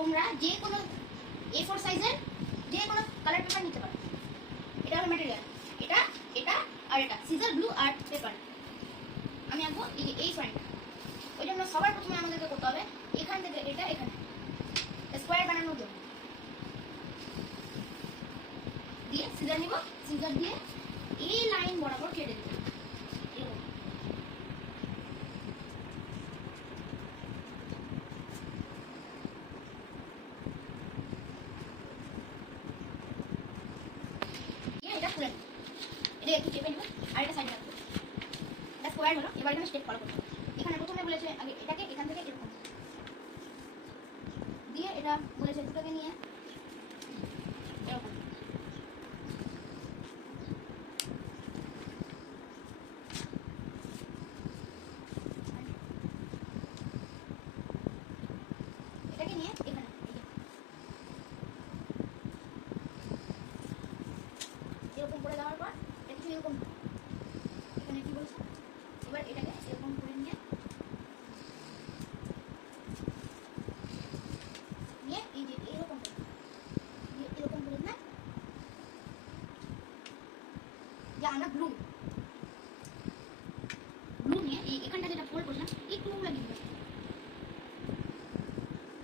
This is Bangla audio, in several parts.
তোমরা যে কোনো A4 সাইজের যে কোনো কালার পেপার নিতে পারো। এটা হলো ম্যাটেরিয়াল, এটা এটা আর এটা সিজার, গ্লু আর পেপার। আমি আঁকবো এই পয়েন্টটা। ওই জন্য সবার প্রথমে আমাদেরকে করতে হবে এখান থেকে এটা এখানে স্কোয়ার বানানোর জন্য দিয়ে সিজার নিব, সিজার দিয়ে এই লাইন বরাবর কেটে দেব। এটা খুলে নেব, এটা একটু চেপে নেব আর এটা সাইডে রাখবো। এটা স্কোয়ার হলো। এবার এখানে স্টেপ ফলো করতে হবে। এখানে প্রথমে বলেছে আগে এটাকে এখান থেকে এরকম দিয়ে, এটা বলেছে দুটোকে নিয়ে এরকম। এটাকে নিয়ে এখানে এরকম করে দেওয়ার পর এটা এরকম এখানে কি বলছে, এবার এটাকে এরকম করে নিয়ে এই যে এরকম এরকম করে না যে আমরা গ্লু নিয়ে এই এখানটা যেটা ফোল্ড করলাম এই গ্লু লাগিয়ে দিলাম।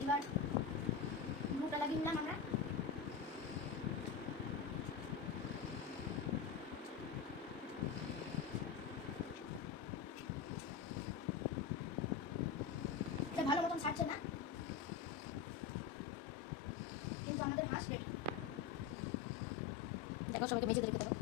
এবার গ্লুটা লাগিয়ে দিলাম আমরা। এটা ভালো মতন ছাড়ছে না, কিন্তু আমাদের হাঁস রেডি। দেখো সবাইকে মেঝেতে রেখে দেবো।